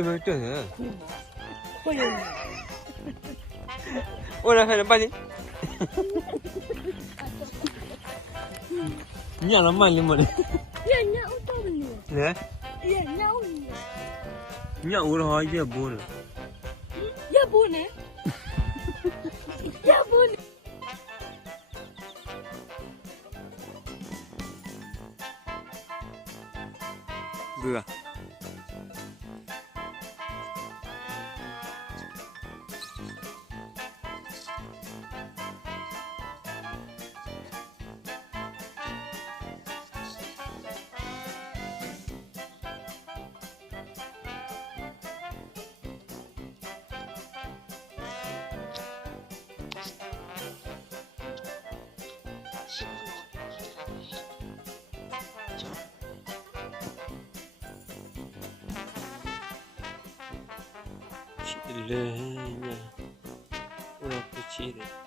왜 때네? 허연. 오라 빨리. Nhà nó mày lên mà đi. 야, nhau 떠올려. Nè, 야, nhau. nhậu rồi giờ buồn. 야, 뭐네? 야, 뭐네? Vừa. Chị lên nha. Ủa, chị đấy.